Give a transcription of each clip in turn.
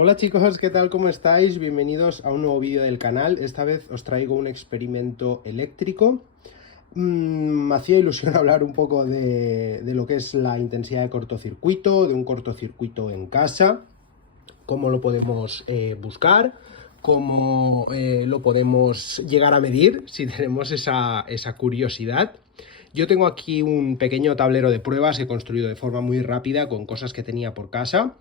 Hola chicos, ¿qué tal? ¿Cómo estáis? Bienvenidos a un nuevo vídeo del canal. Esta vez os traigo un experimento eléctrico. Me hacía ilusión hablar un poco de lo que es la intensidad de cortocircuito, de un cortocircuito en casa, cómo lo podemos buscar, cómo lo podemos llegar a medir, si tenemos esa curiosidad. Yo tengo aquí un pequeño tablero de pruebas que he construido de forma muy rápida con cosas que tenía por casa.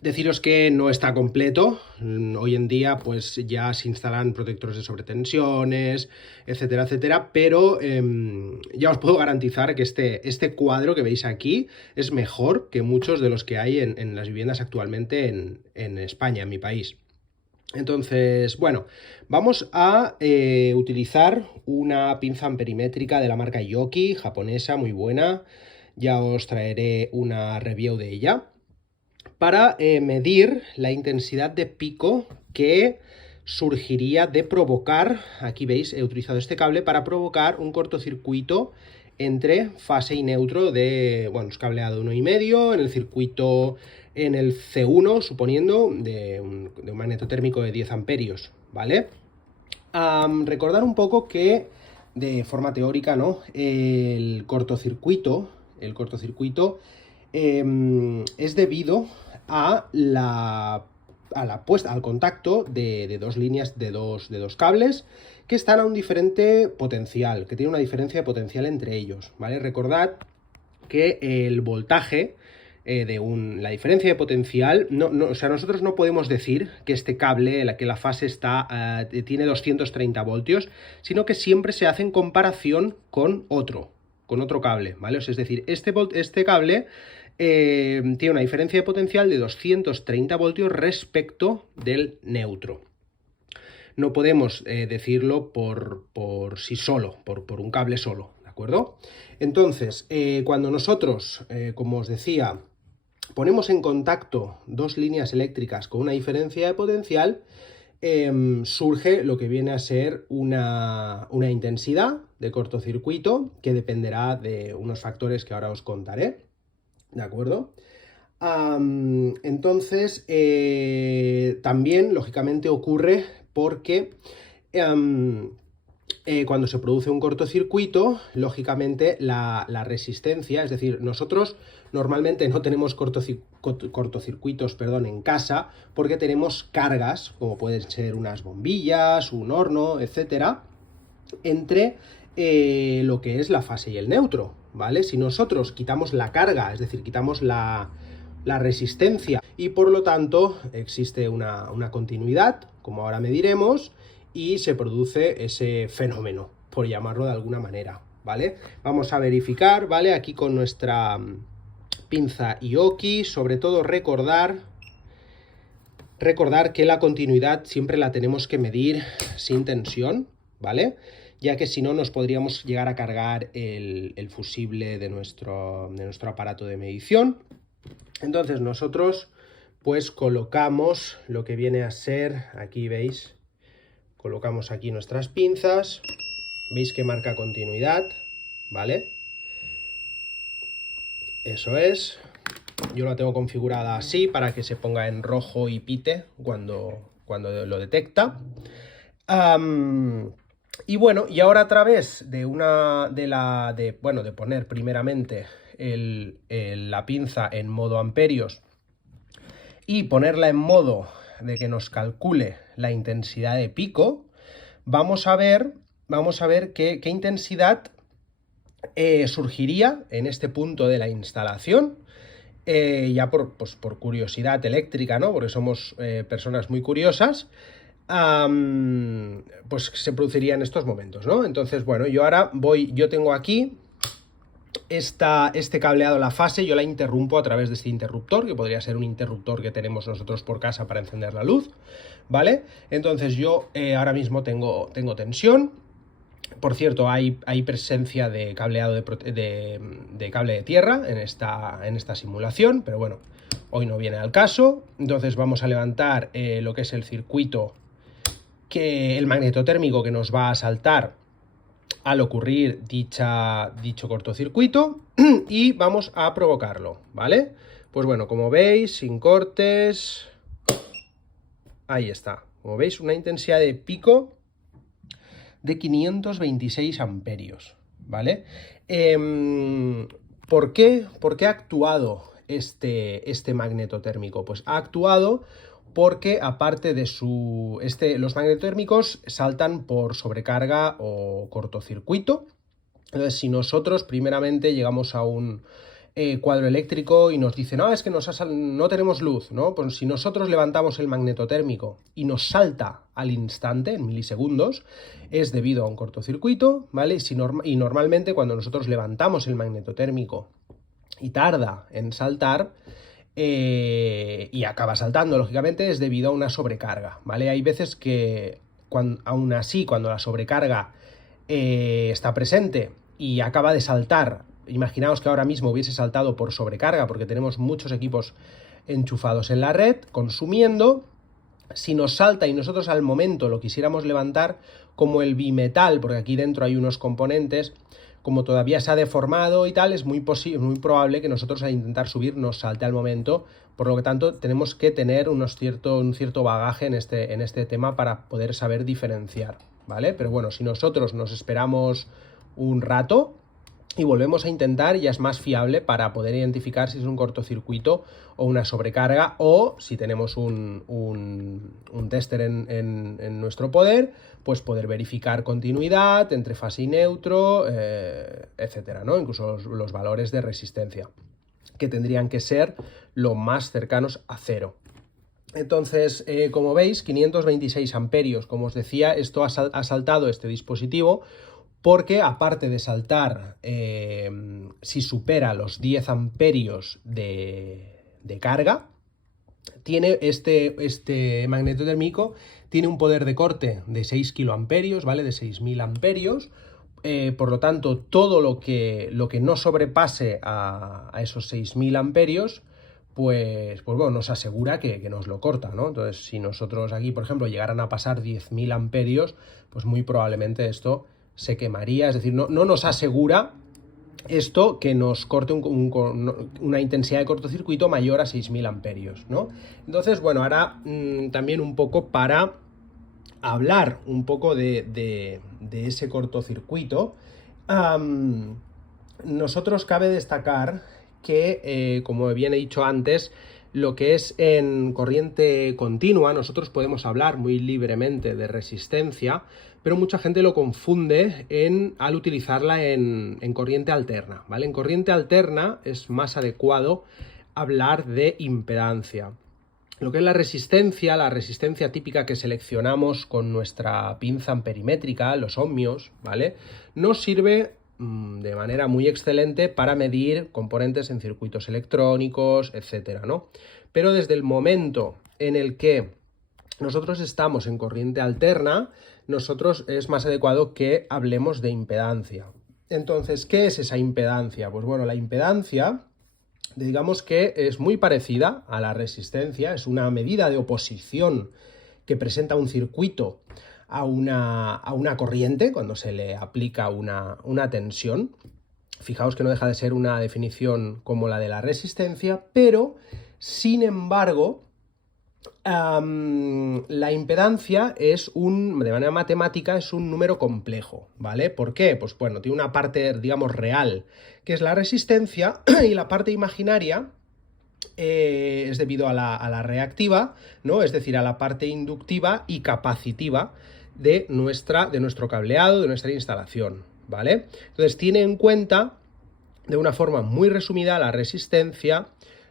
Deciros que no está completo. Hoy en día pues ya se instalan protectores de sobretensiones, etcétera, etcétera, pero ya os puedo garantizar que este cuadro que veis aquí es mejor que muchos de los que hay en las viviendas actualmente en España, en mi país. Entonces, bueno, vamos a utilizar una pinza amperimétrica de la marca Yoki, japonesa, muy buena. Ya os traeré una review de ella para medir la intensidad de pico que surgiría de provocar, aquí veis, he utilizado este cable para provocar un cortocircuito entre fase y neutro de, bueno, es cableado 1,5 en el circuito, en el C1, suponiendo, de un magnetotérmico de 10 amperios, ¿vale? Recordar un poco que, de forma teórica, ¿no? El cortocircuito es debido al contacto de dos líneas, de dos cables que están a un diferente potencial, que tiene una diferencia de potencial entre ellos, ¿vale? Recordad que el voltaje la diferencia de potencial, o sea, nosotros no podemos decir que este cable, que la fase tiene 230 voltios, sino que siempre se hace en comparación con otro cable, ¿vale? Es decir, este cable tiene una diferencia de potencial de 230 voltios respecto del neutro. No podemos decirlo por sí solo, por un cable solo, ¿de acuerdo? Entonces, cuando nosotros, como os decía, ponemos en contacto dos líneas eléctricas con una diferencia de potencial, surge lo que viene a ser una intensidad de cortocircuito que dependerá de unos factores que ahora os contaré, ¿de acuerdo? Entonces, también, lógicamente, ocurre porque cuando se produce un cortocircuito, lógicamente la resistencia, es decir, nosotros normalmente no tenemos cortocircuitos, en casa, porque tenemos cargas, como pueden ser unas bombillas, un horno, etcétera, entre lo que es la fase y el neutro, ¿vale? Si nosotros quitamos la carga, es decir, quitamos la resistencia y por lo tanto existe una continuidad, como ahora mediremos, y se produce ese fenómeno, por llamarlo de alguna manera, ¿vale? Vamos a verificar, ¿vale? Aquí con nuestra pinza Yoki, sobre todo recordar que la continuidad siempre la tenemos que medir sin tensión, ¿vale? Ya que si no nos podríamos llegar a cargar el fusible de nuestro aparato de medición. Entonces nosotros pues colocamos lo que viene a ser, aquí veis, colocamos aquí nuestras pinzas, veis que marca continuidad, ¿vale? Eso es. Yo la tengo configurada así para que se ponga en rojo y pite cuando lo detecta. Y bueno, y ahora a través de poner primeramente la pinza en modo amperios y ponerla en modo de que nos calcule la intensidad de pico, vamos a ver qué intensidad surgiría en este punto de la instalación, ya por curiosidad eléctrica, ¿no? Porque somos personas muy curiosas, pues se produciría en estos momentos, ¿no? Entonces, bueno, yo tengo aquí este cableado, la fase, yo la interrumpo a través de este interruptor, que podría ser un interruptor que tenemos nosotros por casa para encender la luz, ¿vale? Entonces yo ahora mismo tengo tensión. Por cierto, hay presencia de cableado de cable de tierra en esta simulación, pero bueno, hoy no viene al caso. Entonces vamos a levantar lo que es el circuito, el magnetotérmico que nos va a saltar al ocurrir dicho cortocircuito, y vamos a provocarlo, ¿vale? Pues bueno, como veis, sin cortes, ahí está. Como veis, una intensidad de pico de 526 amperios, ¿vale? ¿Por qué ha actuado este magneto térmico? Pues ha actuado porque, aparte de los magnetotérmicos saltan por sobrecarga o cortocircuito. Entonces, si nosotros primeramente llegamos a un cuadro eléctrico y nos dicen, no, es que no tenemos luz, ¿no? Pues si nosotros levantamos el magnetotérmico y nos salta al instante, en milisegundos, es debido a un cortocircuito, ¿vale? Y normalmente cuando nosotros levantamos el magnetotérmico y tarda en saltar, y acaba saltando, lógicamente, es debido a una sobrecarga, ¿vale? Hay veces que, aún así, cuando la sobrecarga está presente y acaba de saltar, imaginaos que ahora mismo hubiese saltado por sobrecarga, porque tenemos muchos equipos enchufados en la red, consumiendo. Si nos salta y nosotros al momento lo quisiéramos levantar, como el bimetal, porque aquí dentro hay unos componentes, como todavía se ha deformado y tal, es muy probable que nosotros al intentar subir nos salte al momento, por lo que tanto tenemos que tener un cierto bagaje en este tema para poder saber diferenciar, ¿vale? Pero bueno, si nosotros nos esperamos un rato y volvemos a intentar, ya es más fiable para poder identificar si es un cortocircuito o una sobrecarga, o si tenemos un tester en nuestro poder, pues poder verificar continuidad entre fase y neutro, etcétera, ¿no? Incluso los valores de resistencia, que tendrían que ser lo más cercanos a cero. Entonces, como veis, 526 amperios, como os decía, esto ha saltado este dispositivo, porque aparte de saltar, si supera los 10 amperios de carga, tiene este magnetotérmico, tiene un poder de corte de 6 kiloamperios, ¿vale? De 6000 amperios. Por lo tanto, todo lo que no sobrepase a esos 6000 amperios, pues bueno, nos asegura que nos lo corta, ¿no? Entonces, si nosotros aquí, por ejemplo, llegaran a pasar 10.000 amperios, pues muy probablemente esto se quemaría, es decir, no nos asegura esto que nos corte una intensidad de cortocircuito mayor a 6.000 amperios, ¿no? Entonces, bueno, ahora también un poco para hablar un poco de ese cortocircuito, nosotros cabe destacar que, como bien he dicho antes, lo que es en corriente continua, nosotros podemos hablar muy libremente de resistencia, pero mucha gente lo confunde al utilizarla en corriente alterna, ¿vale? En corriente alterna es más adecuado hablar de impedancia. Lo que es la resistencia típica que seleccionamos con nuestra pinza amperimétrica, los ohmios, ¿vale? Nos sirve de manera muy excelente para medir componentes en circuitos electrónicos, etcétera, ¿no? Pero desde el momento en el que nosotros estamos en corriente alterna, nosotros es más adecuado que hablemos de impedancia. Entonces, ¿qué es esa impedancia? Pues bueno, la impedancia, digamos que es muy parecida a la resistencia, es una medida de oposición que presenta un circuito a una corriente cuando se le aplica una tensión. Fijaos que no deja de ser una definición como la de la resistencia, pero, sin embargo, la impedancia de manera matemática, es un número complejo, ¿vale? ¿Por qué? Pues bueno, tiene una parte, digamos, real, que es la resistencia, y la parte imaginaria es debido a la reactiva, ¿no? Es decir, a la parte inductiva y capacitiva de nuestro cableado, de nuestra instalación, ¿vale? Entonces tiene en cuenta, de una forma muy resumida, la resistencia,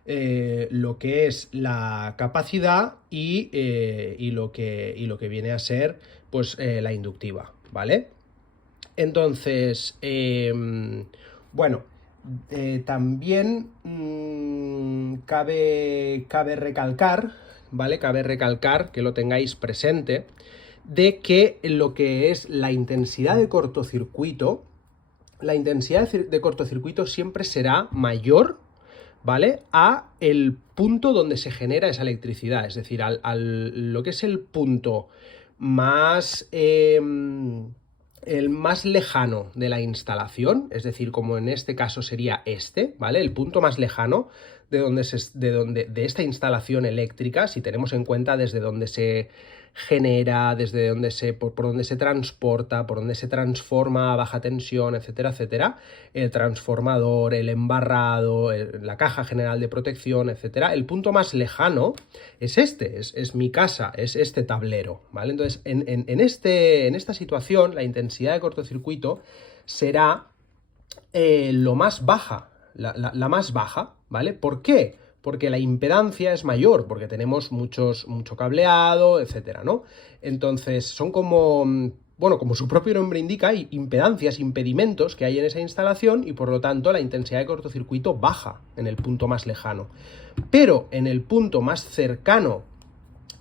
lo que es la capacidad y lo que viene a ser, pues, la inductiva, ¿vale? Entonces, bueno, también cabe recalcar, ¿vale? Cabe recalcar, que lo tengáis presente, de que lo que es la intensidad de cortocircuito, siempre será mayor, ¿vale?, a el punto donde se genera esa electricidad, es decir, lo que es el punto más el más lejano de la instalación, es decir, como en este caso sería ¿vale? El punto más lejano de esta instalación eléctrica, si tenemos en cuenta desde donde se genera, desde donde por donde se transporta, por donde se transforma a baja tensión, etcétera, etcétera, el transformador, el embarrado, la caja general de protección, etcétera. El punto más lejano es es mi casa, es este tablero, ¿vale? Entonces, en esta situación, la intensidad de cortocircuito será lo más baja, la más baja, ¿vale? ¿Por qué? Porque la impedancia es mayor, porque tenemos mucho cableado, etcétera, ¿no? Entonces, son como, bueno, como su propio nombre indica, hay impedancias, impedimentos que hay en esa instalación y por lo tanto la intensidad de cortocircuito baja en el punto más lejano. Pero en el punto más cercano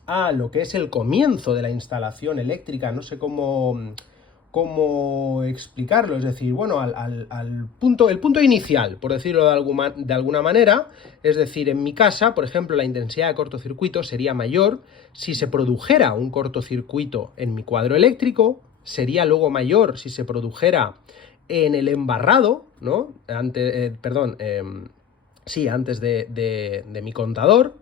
a lo que es el comienzo de la instalación eléctrica, no sé cómo explicarlo, es decir, bueno, el punto inicial, por decirlo de alguna manera, es decir, en mi casa, por ejemplo, la intensidad de cortocircuito sería mayor si se produjera un cortocircuito en mi cuadro eléctrico, sería luego mayor si se produjera en el embarrado, ¿no? Antes de mi contador.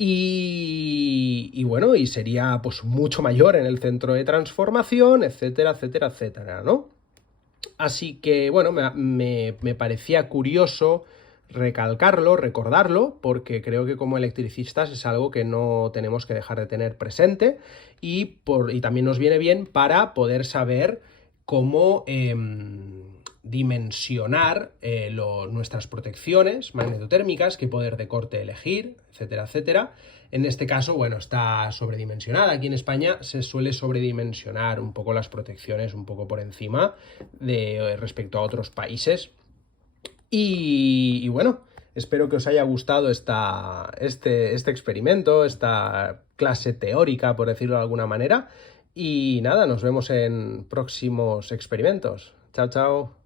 Y bueno, y sería pues mucho mayor en el centro de transformación, etcétera, etcétera, etcétera, ¿no? Así que, bueno, me parecía curioso recalcarlo, recordarlo, porque creo que como electricistas es algo que no tenemos que dejar de tener presente y también nos viene bien para poder saber cómo dimensionar nuestras protecciones magnetotérmicas, qué poder de corte elegir, etcétera, etcétera. En este caso, bueno, está sobredimensionada. Aquí en España se suele sobredimensionar un poco las protecciones, un poco por encima respecto a otros países. Y bueno, espero que os haya gustado este experimento, esta clase teórica, por decirlo de alguna manera. Y nada, nos vemos en próximos experimentos. Chao, chao.